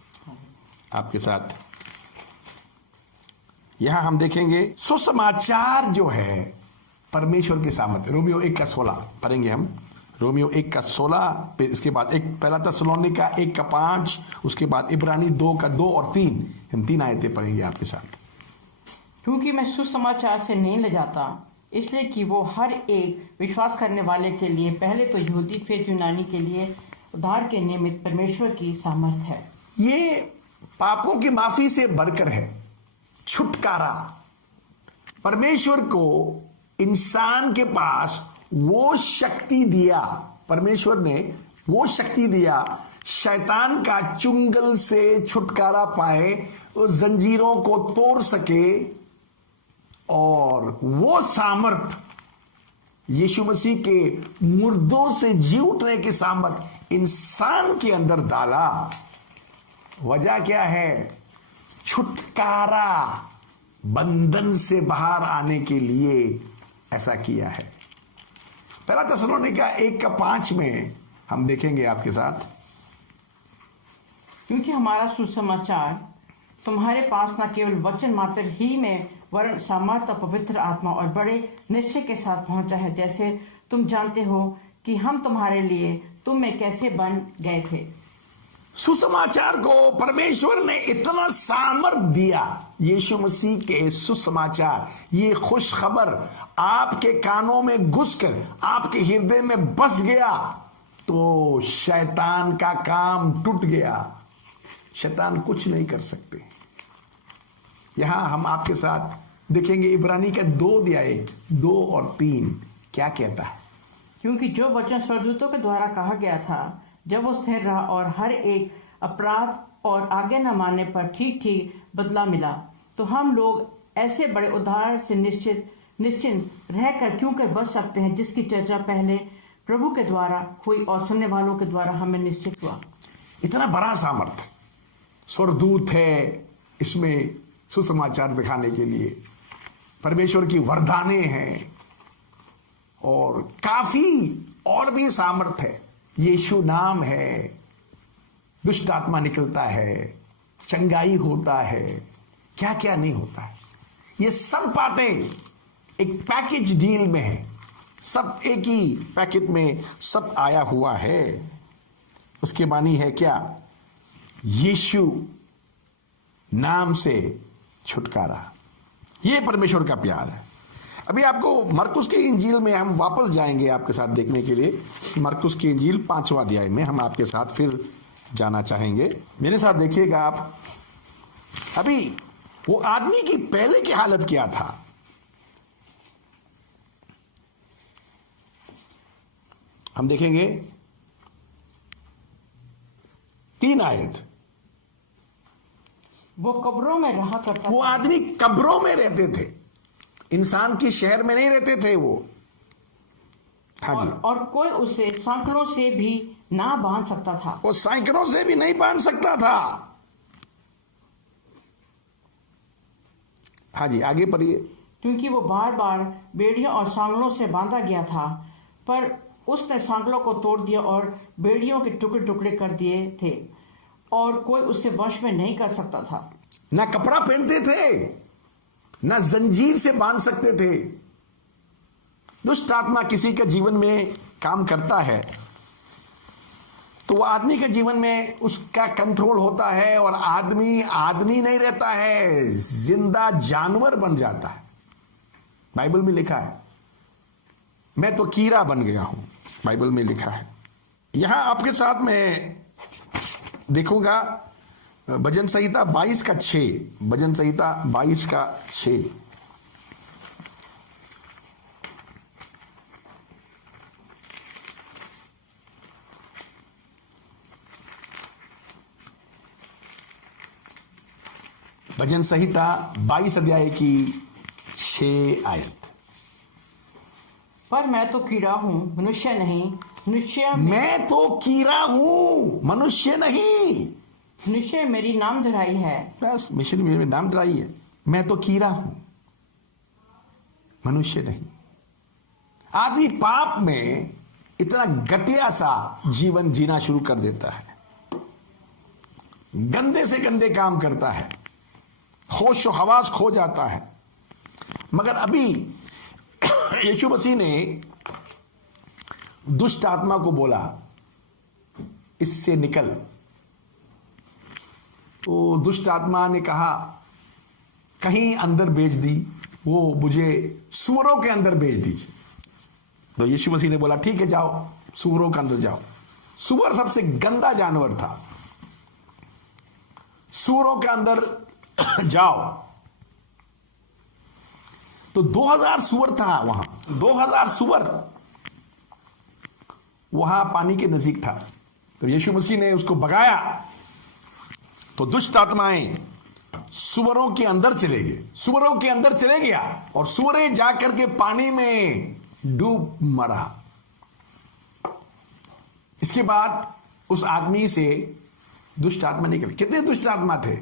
आपके साथ यहां हम देखेंगे सुसमाचार जो है परमेश्वर के सामर्थ्य। रोमियो 1:16 पढ़ेंगे हम। रोमियो 1:16, इसके बाद पहला थिस्सलुनीका 1:5, उसके बाद इब्रानी 2:2 और 3, हम 3 आयतें पढ़ेंगे आपके साथ। क्योंकि मैं सुसमाचार से नहीं ले जाता, इसलिए कि वो हर एक विश्वास करने वाले के लिए, पहले तो यहूदी फिर यूनानी के लिए उद्धार के निमित्त परमेश्वर की सामर्थ है। ये पापों की माफी से बढ़कर है, छुटकारा। परमेश्वर को इंसान के पास वो शक्ति दिया, परमेश्वर ने वो शक्ति दिया शैतान का चुंगल से छुटकारा पाए, उस जंजीरों को तोड़ सके। और वो सामर्थ यीशु मसीह के मुर्दों से जी उठने के सामर्थ इंसान के अंदर डाला। वजह क्या है? छुटकारा, बंधन से बाहर आने के लिए ऐसा किया है। पहला थिस्सलुनीका 1:5 में हम देखेंगे आपके साथ। क्योंकि हमारा सुसमाचार तुम्हारे पास न केवल वचन मात्र ही में वरन सामर्थ और पवित्र आत्मा और बड़े निश्चय के साथ पहुंचा है, जैसे तुम जानते हो कि हम तुम्हारे लिए तुम में कैसे बन गए थे। सुसमाचार को परमेश्वर ने इतना सामर्थ दिया। यीशु मसीह के सुसमाचार, ये खुश खबर आपके कानों में घुसकर आपके हृदय में बस गया तो शैतान का काम टूट गया। शैतान कुछ नहीं कर सकते। यहां हम आपके साथ देखेंगे इब्रानी का 2 और 3 क्या कहता है। क्योंकि जो वचन स्वर्गदूतों के द्वारा कहा गया था, जब वो स्थिर रहा और हर एक अपराध और आज्ञा न मानने पर ठीक ठीक बदला मिला, तो हम लोग ऐसे बड़े उद्धार से निश्चिंत रहकर क्यों कर बच सकते हैं, जिसकी चर्चा पहले प्रभु के द्वारा हुई और सुनने वालों के द्वारा हमें निश्चित हुआ। इतना बड़ा सामर्थ स्वर्गदूत है इसमें सुसमाचार दिखाने के लिए, परमेश्वर की वरदाने हैं और काफी और भी सामर्थ है। यीशु नाम है, दुष्ट आत्मा निकलता है, चंगाई होता है, क्या क्या नहीं होता है। ये सब बातें एक पैकेज डील में है, सब एक ही पैकेट में सब आया हुआ है। उसके बानी है क्या? यीशु नाम से छुटकारा। ये परमेश्वर का प्यार है। अभी आपको मरकुस की इंजील में हम वापस जाएंगे आपके साथ देखने के लिए। मरकुस की इंजील 5वां अध्याय में हम आपके साथ फिर जाना चाहेंगे। मेरे साथ देखिएगा आप। अभी वो आदमी की पहले की हालत क्या था? हम देखेंगे 3 आयत। वो कब्रों में रहा करता वो था। आदमी कब्रों में रहते थे, इंसान की शहर में नहीं रहते थे वो। हाँ जी। और कोई उसे सांकलों से भी ना बांध सकता था। वो सैकड़ों से भी नहीं बांध सकता था। हाँ जी, आगे पढ़िए। क्योंकि वो बार बार बेड़ियों और सांकलों से बांधा गया था, पर उसने सांकलों को तोड़ दिया और बेड़ियों के टुकड़े टुकड़े कर दिए थे, और कोई उससे वश में नहीं कर सकता था। ना कपड़ा पहनते थे, ना जंजीर से बांध सकते थे। दुष्ट आत्मा किसी के जीवन में काम करता है तो वो आदमी के जीवन में उसका कंट्रोल होता है और आदमी नहीं रहता है, जिंदा जानवर बन जाता है। बाइबल में लिखा है, मैं तो कीड़ा बन गया हूं, बाइबल में लिखा है। यहां आपके साथ में देखूंगा भजन संहिता 22:6, भजन संहिता 22:6। भजन संहिता 22 अध्याय की 6 आयत। पर मैं तो कीड़ा हूँ, मनुष्य नहीं। मैं तो कीड़ा हूं, मनुष्य नहीं। मनुष्य मेरी नाम धराई है। बस मिशन में नाम धराई है। मैं तो कीड़ा हूं, मनुष्य नहीं। आदमी पाप में इतना घटिया सा जीवन जीना शुरू कर देता है, गंदे से गंदे काम करता है, होश और हवास खो जाता है। मगर अभी यीशु मसीह ने दुष्ट आत्मा को बोला, इससे निकल। तो दुष्ट आत्मा ने कहा, कहीं अंदर भेज दी, वो मुझे सूअरों के अंदर भेज दीजिए। तो यीशु मसीह ने बोला, ठीक है, जाओ, सूअरों के अंदर जाओ। सूअर सबसे गंदा जानवर था। सूअरों के अंदर जाओ। तो 2000 सूअर था वहां, 2000 सूअर वहां पानी के नजदीक था। तो यीशु मसीह ने उसको भगाया, तो दुष्ट आत्माएं सूअरों के अंदर चले गए, सूअरों के अंदर चले गया, और सूअरें जाकर के पानी में डूब मरा। इसके बाद उस आदमी से दुष्ट आत्मा निकल। कितने दुष्ट आत्मा थे?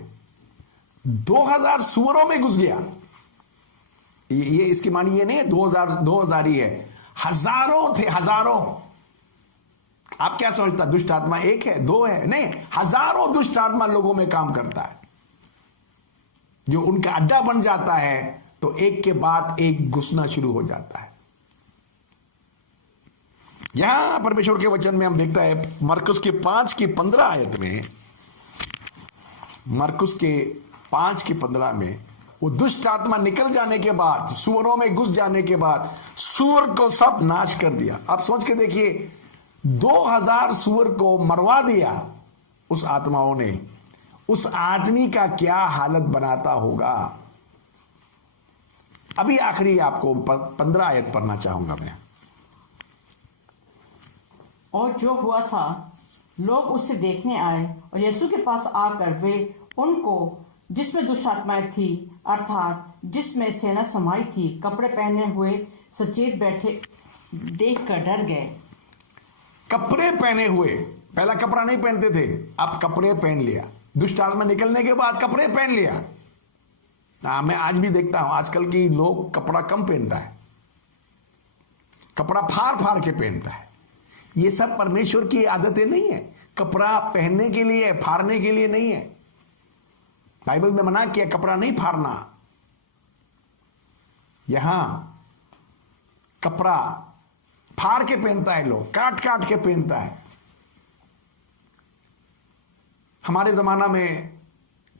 2000 सूअरों में घुस गया। ये इसकी मानी ये नहीं है 2000 ही है, हजारों थे, हजारों। आप क्या समझता, दुष्ट आत्मा एक है, दो है? नहीं, हजारों दुष्ट आत्मा लोगों में काम करता है। जो उनका अड्डा बन जाता है तो एक के बाद एक घुसना शुरू हो जाता है। यहां परमेश्वर के वचन में हम देखता है मरकुस के 5:15 आयत में, मरकुस के 5:15 में, वो दुष्ट आत्मा निकल जाने के बाद, सूअरों में घुस जाने के बाद, सूअर को सब नाश कर दिया। आप सोच के देखिए, 2000 सूअर को मरवा दिया उस आत्माओं ने। उस आदमी का क्या हालत बनाता होगा। अभी आखिरी आपको 15 आयत पढ़ना चाहूंगा मैं। और जो हुआ था, लोग उससे देखने आए और यीशु के पास आकर वे उनको जिसमें दुष्ट आत्माएं थी, अर्थात जिसमें सेना समाई थी, कपड़े पहने हुए सचेत बैठे देखकर डर गए। कपड़े पहने हुए, पहला कपड़ा नहीं पहनते थे, अब कपड़े पहन लिया। दुष्ट आत्मा निकलने के बाद कपड़े पहन लिया। मैं आज भी देखता हूं, आजकल की लोग कपड़ा कम पहनता है, कपड़ा फाड़ फाड़ के पहनता है। ये सब परमेश्वर की आदतें नहीं है। कपड़ा पहनने के लिए, फाड़ने के लिए नहीं है। बाइबल में मना किया कपड़ा नहीं फाड़ना। यहां कपड़ा फाड़ के पहनता है, लोग काट काट के पहनता है। हमारे जमाना में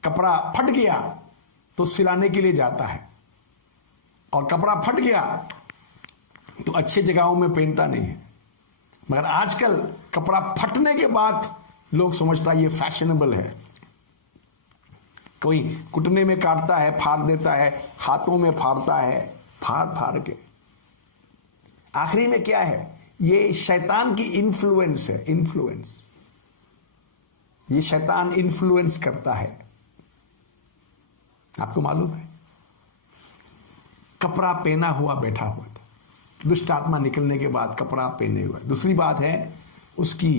कपड़ा फट गया तो सिलाने के लिए जाता है, और कपड़ा फट गया तो अच्छे जगहों में पहनता नहीं है। मगर आजकल कपड़ा फटने के बाद लोग समझता है ये फैशनेबल है। कोई घुटने में काटता है, फाड़ देता है, हाथों में फाड़ता है, फाड़ फाड़ के। आखिरी में क्या है? ये शैतान की इन्फ्लुएंस है, इन्फ्लुएंस। ये शैतान इन्फ्लुएंस करता है। आपको मालूम है, कपड़ा पहना हुआ बैठा हुआ था, दुष्ट आत्मा निकलने के बाद कपड़ा पहने हुआ। दूसरी बात है उसकी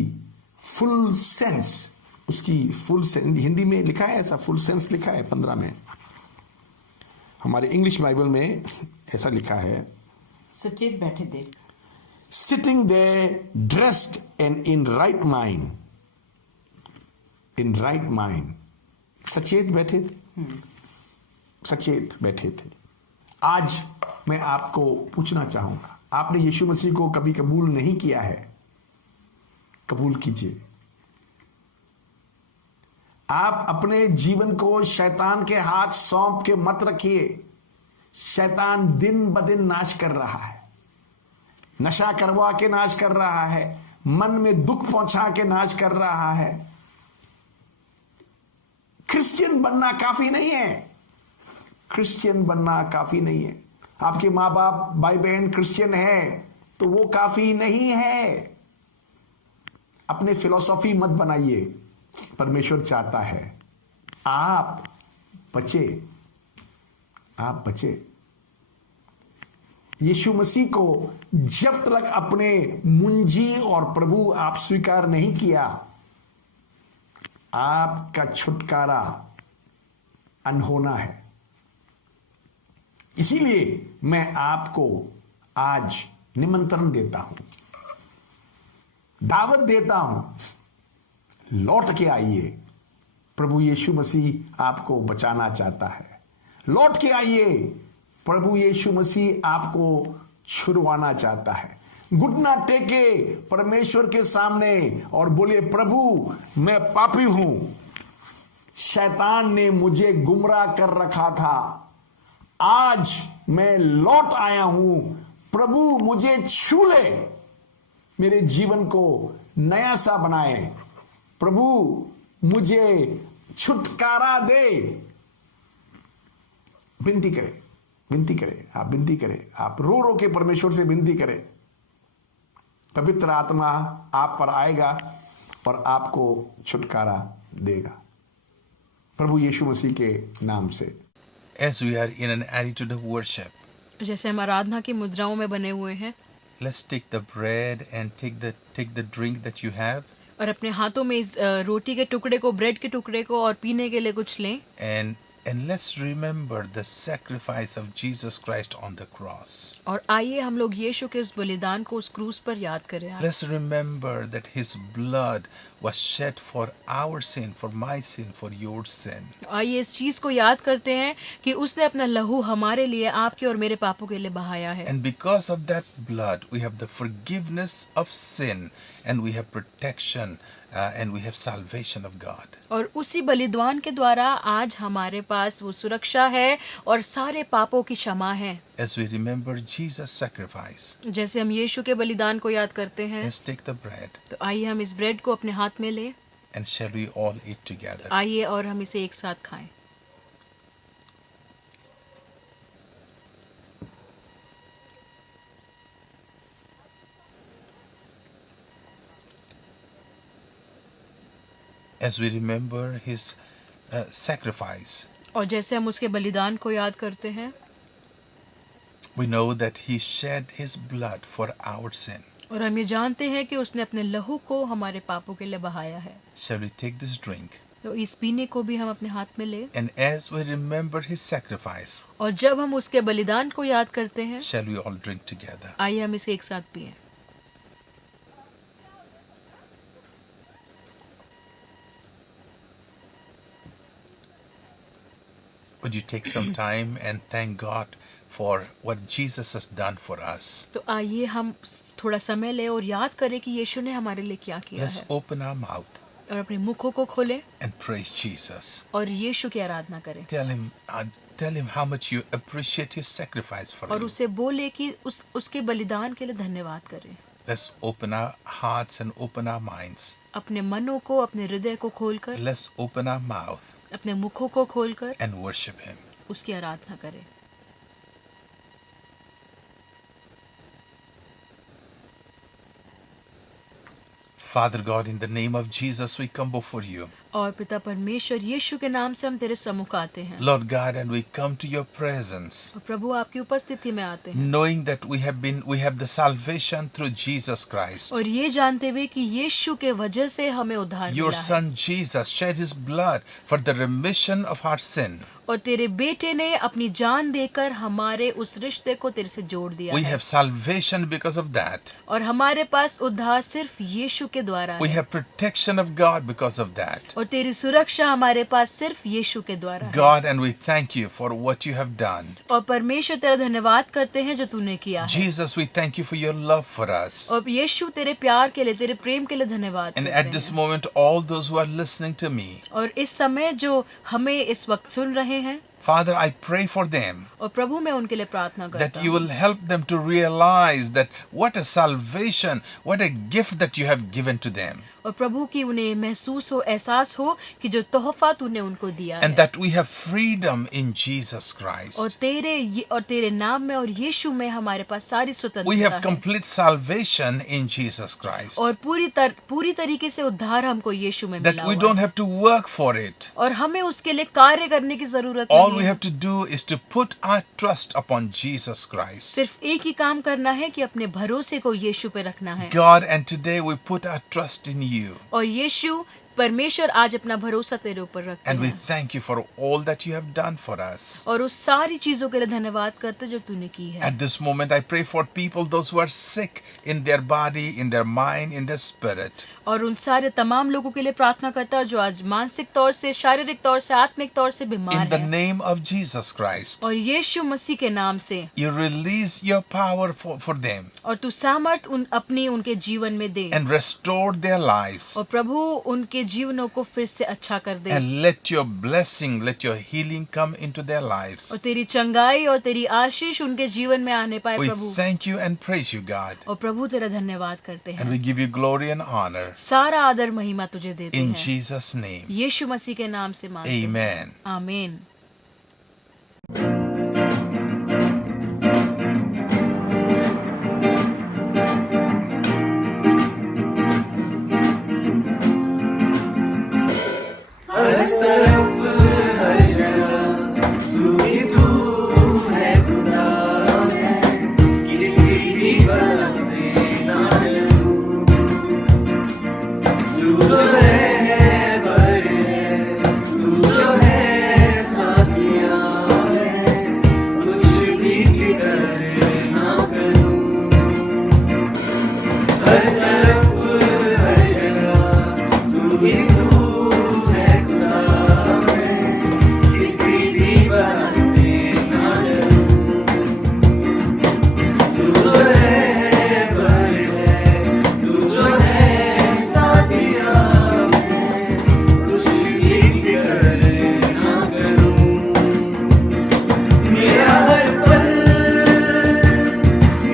फुल सेंस, उसकी फुल सेंस। हिंदी में लिखा है ऐसा, फुल सेंस लिखा है 15 में। हमारे इंग्लिश बाइबल में ऐसा लिखा है, सचेत बैठे देख। Sitting there dressed and in right mind, in right mind. सचेत बैठे थे, सचेत बैठे थे। आज मैं आपको पूछना चाहूंगा, आपने यीशु मसीह को कभी कबूल नहीं किया है? कबूल कीजिए। आप अपने जीवन को शैतान के हाथ सौंप के मत रखिए। शैतान दिन ब दिन नाश कर रहा है, नशा करवा के नाश कर रहा है, मन में दुख पहुंचा के नाश कर रहा है। क्रिश्चियन बनना काफी नहीं है, क्रिश्चियन बनना काफी नहीं है। आपके माँ बाप भाई बहन क्रिश्चियन है तो वो काफी नहीं है। अपने फिलॉसफी मत बनाइए। परमेश्वर चाहता है आप बचे, आप बचे। यीशु मसीह को जब तक अपने मुंजी और प्रभु आप स्वीकार नहीं किया, आपका छुटकारा अनहोना है। इसीलिए मैं आपको आज निमंत्रण देता हूं, दावत देता हूं, लौट के आइए। प्रभु यीशु मसीह आपको बचाना चाहता है। लौट के आइए। प्रभु यीशु मसीह आपको छुड़वाना चाहता है। घुटना टेके परमेश्वर के सामने और बोलिए, प्रभु मैं पापी हूं, शैतान ने मुझे गुमराह कर रखा था, आज मैं लौट आया हूं। प्रभु मुझे छू ले, मेरे जीवन को नया सा बनाए। प्रभु मुझे छुटकारा दे। विनती करें, विनती करें, आप विनती करें, आप रो रो के परमेश्वर से विनती करें। पवित्र आत्मा आप पर आएगा और आपको छुटकारा देगा, प्रभु यीशु मसीह के नाम से। As we are in an attitude of worship, जैसे हम आराधना की मुद्राओं में बने हुए हैं, let's take the bread and take the drink that you have, और अपने हाथों में इस रोटी के टुकड़े को, ब्रेड के टुकड़े को और पीने के लिए कुछ लें, and let's remember the sacrifice of Jesus Christ on the cross. और आइए हम लोग यीशु के उस बलिदान को उस क्रूस पर याद करें। Let's remember that his blood was shed for our sin, for my sin, for your sin. आइए इस चीज को याद करते हैं कि उसने अपना लहू हमारे लिए, आपके और मेरे पापों के लिए बहाया है। And because of that blood, we have the forgiveness of sin, and we have protection, and we have salvation of God. और उसी बलिदान के द्वारा आज हमारे पास वो सुरक्षा है और सारे पापों की क्षमा है। As we remember Jesus' sacrifice, जैसे हम यीशु के बलिदान को याद करते हैं, let's take the bread, तो आइए हम इस ब्रेड को अपने हाथ में लें, and shall we all eat together? आइए और हम इसे एक साथ खाएं। As we remember his sacrifice, और जैसे हम उसके बलिदान को याद करते हैं, we know that he shed his blood for our sin. और हम ये जानते हैं कि उसने अपने लहू को हमारे पापों के लिए बहाया है। Shall we take this drink? तो इस पीने को भी हम अपने हाथ में लें, And as we remember his sacrifice, और जब हम उसके बलिदान को याद करते हैं, shall we all drink together? आइए हम इसे एक साथ पिएं। Would you take some time and thank God for what Jesus has done for us? तो आइए हम थोड़ा समय लें और याद करें कि यीशु ने हमारे लिए क्या किया Let's है, open our mouth और अपने मुखों को खोलें and praise Jesus. और यीशु की आराधना करें, Tell him how much you appreciate his sacrifice for और you. उसे बोले कि उसके बलिदान के लिए धन्यवाद करें। Let's open our hearts and open our minds. अपने मनों को, अपने हृदय को खोलकर, Let's open our mouth अपने मुखों को खोलकर and worship him. उसकी आराधना करें। Father God, in the name of Jesus, we come before you. और पिता परमेश्वर, यीशु के नाम से हम तेरे सम्मुख आते हैं, Lord God, and we come to your presence, और प्रभु आपकी उपस्थिति में आते हैं, knowing that we have the salvation through Jesus Christ. और ये जानते हुए कि यीशु के वजह से हमें उद्धार Your मिला है, son Jesus shed his blood for the remission of our sin. और तेरे बेटे ने अपनी जान देकर हमारे उस रिश्ते को तेरे से जोड़ दिया We है, have salvation because of that. और हमारे पास उद्धार सिर्फ यीशु के द्वारा We है, have protection of God because of that. और तेरी सुरक्षा हमारे पास सिर्फ यीशु के द्वारा है। God, and we thank you for what you have done. और परमेश्वर तेरा धन्यवाद करते हैं जो तूने किया है, Jesus, we thank you for your love for us. और यीशु तेरे प्यार के लिए, तेरे प्रेम के लिए धन्यवाद And करते at this हैं। moment, all those who are listening to me, और इस समय जो हमें इस वक्त सुन रहे हैं, Father, I pray for them और प्रभु मैं उनके लिए प्रार्थना that करता you हूँ will help them to realize that what a salvation, what a gift that you have given to them. और प्रभु की उन्हें महसूस हो, एहसास हो कि जो तोहफा तूने उनको दिया And है, that we have freedom in Jesus और Christ. तेरे नाम में और यीशु में हमारे पास सारी We स्वतंत्रता have है, complete salvation in Jesus Christ. और पूरी तरीके से उद्धार हमको यीशु में That मिला we हुआ don't है, have to work for it. और हमें उसके लिए कार्य करने की जरूरत All नहीं we है, have to do is to put our trust upon Jesus Christ. सिर्फ एक ही काम करना है कि अपने भरोसे को यीशु पे रखना है। God, and today we put our trust in you. और यीशु परमेश्वर आज अपना भरोसा तेरे ऊपर रखते And we हैं thank you for all that you have done for us. और उस सारी चीजों के लिए धन्यवाद करते जो तूने की है। At this moment, I pray for people, those who are sick in their body, in their mind, in their spirit. और उन सारे तमाम लोगों के लिए प्रार्थना करता है जो आज मानसिक तौर से, शारीरिक तौर से, आत्मिक तौर से बीमार In the हैं। name of Jesus Christ, और यीशु मसीह के नाम से you release your power for them और तू सामर्थ उनके जीवन में दे and restore their lives. और प्रभु उनके जीवनों को फिर से अच्छा कर दे And let your blessing, let your healing come into their lives. और तेरी चंगाई और तेरी आशीष उनके जीवन में आने पाए We Prabhu. thank you and praise you, God. और प्रभु तेरा धन्यवाद करते And we हैं। give you glory and honor. सारा आदर महिमा तुझे देते In हैं Jesus' name. यीशु मसीह के नाम से मांगते हैं। Amen. आमीन। हर तरफ हर जगह तू ही तू है खुदा मैं किसी भी बला से ना डरूं तू जो है बर है तू जो है साथिया है कुछ भी फिक्र ना करूं हर तरफ हर जगह तू ही तू किसी भी बला से ना डरूं तू जो है बर है तू जो है साथिया मैं कुछ भी फिक्र ना करूं मेरा हर पल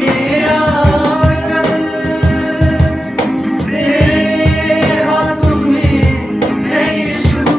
मेरा कल तेरे हाथों में है यीशु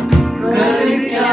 क्या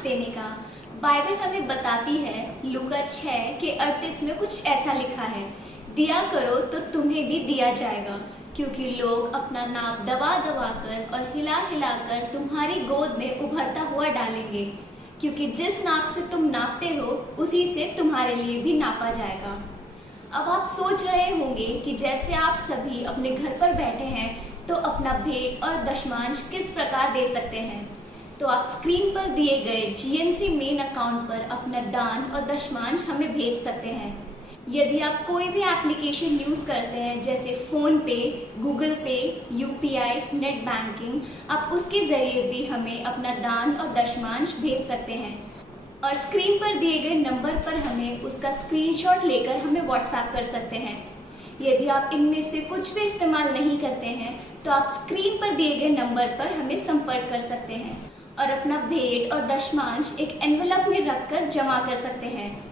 दशमांश देने का। बाइबल हमें बताती है लूका 6 के 38 में कुछ ऐसा लिखा है, दिया करो तो तुम्हें भी दिया जाएगा, क्योंकि लोग अपना नाप दबा दबा कर और हिला हिला कर तुम्हारी गोद में उभरता हुआ डालेंगे, क्योंकि जिस नाप से तुम नापते हो उसी से तुम्हारे लिए भी नापा जाएगा। अब आप सोच रहे होंगे कि जैसे आप सभी अपने घर पर बैठे हैं तो अपना भेंट और दशमांश किस प्रकार दे सकते हैं। तो आप स्क्रीन पर दिए गए GNC मेन अकाउंट पर अपना दान और दशमांश हमें भेज सकते हैं। यदि आप कोई भी एप्लीकेशन यूज़ करते हैं जैसे फ़ोन पे, गूगल पे, UPI, नेट बैंकिंग, आप उसके ज़रिए भी हमें अपना दान और दशमांश भेज सकते हैं और स्क्रीन पर दिए गए नंबर पर हमें उसका स्क्रीनशॉट लेकर हमें व्हाट्सएप कर सकते हैं। यदि आप इनमें से कुछ भी इस्तेमाल नहीं करते हैं तो आप स्क्रीन पर दिए गए नंबर पर हमें संपर्क कर सकते हैं और अपना भेंट और दशमांश एक एनवेलप में रखकर जमा कर सकते हैं।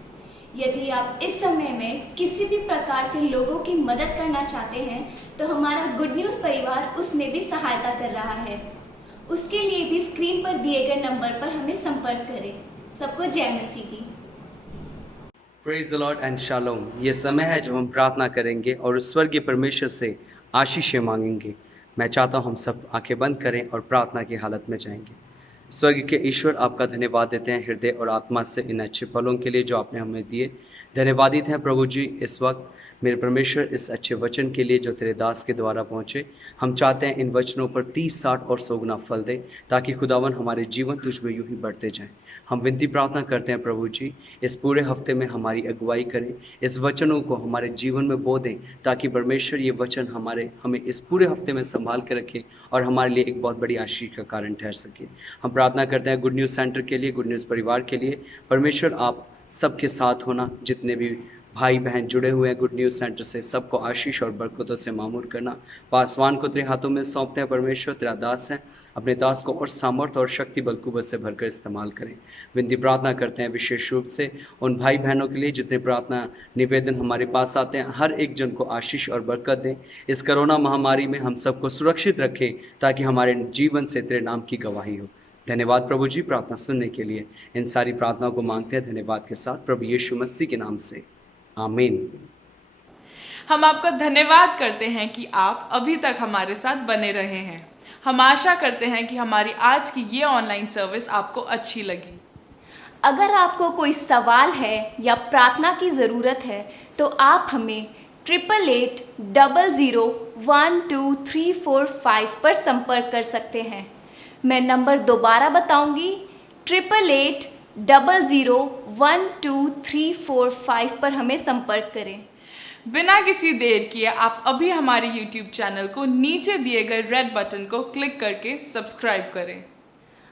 यदि आप इस समय में किसी भी प्रकार से लोगों की मदद करना चाहते हैं तो हमारा गुड न्यूज़ परिवार उसमें भी सहायता कर रहा है। उसके लिए भी स्क्रीन पर दिए गए नंबर पर हमें संपर्क करें। सबको जय मसीह की। Praise the Lord and shalom. ये समय है जब हम प्रार्थना करेंगे और उस स्वर्गीय परमेश्वर से आशीषें मांगेंगे। मैं चाहता हूँ हम सब आंखें बंद करें और प्रार्थना की हालत में जाएंगे। स्वर्ग के ईश्वर, आपका धन्यवाद देते हैं हृदय और आत्मा से इन अच्छे पलों के लिए जो आपने हमें दिए। धन्यवादित हैं प्रभु जी इस वक्त मेरे परमेश्वर इस अच्छे वचन के लिए जो तेरे दास के द्वारा पहुँचे। हम चाहते हैं इन वचनों पर 30, 60 और 100 गुना फल दे, ताकि खुदावन हमारे जीवन तुझ में यूँ ही बढ़ते जाएं। हम विनती प्रार्थना करते हैं प्रभु जी, इस पूरे हफ्ते में हमारी अगुवाई करें, इस वचनों को हमारे जीवन में बो दें, ताकि परमेश्वर ये वचन हमें इस पूरे हफ्ते में संभाल कर रखे और हमारे लिए एक बहुत बड़ी आशीष का कारण ठहर सके। हम प्रार्थना करते हैं गुड न्यूज़ सेंटर के लिए, गुड न्यूज़ परिवार के लिए। परमेश्वर आप सबके साथ होना, जितने भी भाई बहन जुड़े हुए हैं गुड न्यूज़ सेंटर से, सबको आशीष और बरकतों से मामूर करना। पासवान को तेरे हाथों में सौंपते हैं परमेश्वर, तेरा दास है, अपने दास को और सामर्थ्य और शक्ति बल कुव्वत से भरकर इस्तेमाल करें। विनती प्रार्थना करते हैं विशेष रूप से उन भाई बहनों के लिए जितने प्रार्थना निवेदन हमारे पास आते हैं, हर एक जन को आशीष और बरकत दें। इस कोरोना महामारी में हम सबको सुरक्षित रखें, ताकि हमारे जीवन से तेरे नाम की गवाही हो। धन्यवाद प्रभु जी प्रार्थना सुनने के लिए। इन सारी प्रार्थनाओं को मांगते हैं धन्यवाद के साथ प्रभु यीशु मसीह के नाम से, आमीन। हम आपका धन्यवाद करते हैं कि आप अभी तक हमारे साथ बने रहे हैं। हम आशा करते हैं कि हमारी आज की ये ऑनलाइन सर्विस आपको अच्छी लगी। अगर आपको कोई सवाल है या प्रार्थना की ज़रूरत है तो आप हमें 8880012345 पर संपर्क कर सकते हैं। मैं नंबर दोबारा बताऊंगी, 8880012345 पर हमें संपर्क करें। बिना किसी देर किए आप अभी हमारे YouTube चैनल को नीचे दिए गए रेड बटन को क्लिक करके सब्सक्राइब करें।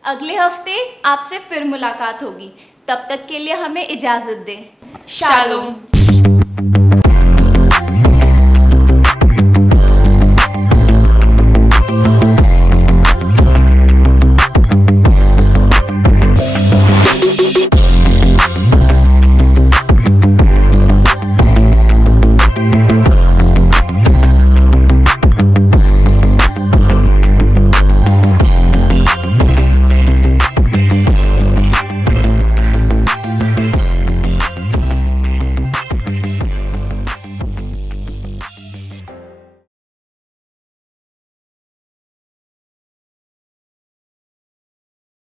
अगले हफ्ते आपसे फिर मुलाकात होगी, तब तक के लिए हमें इजाज़त दें। शालोम।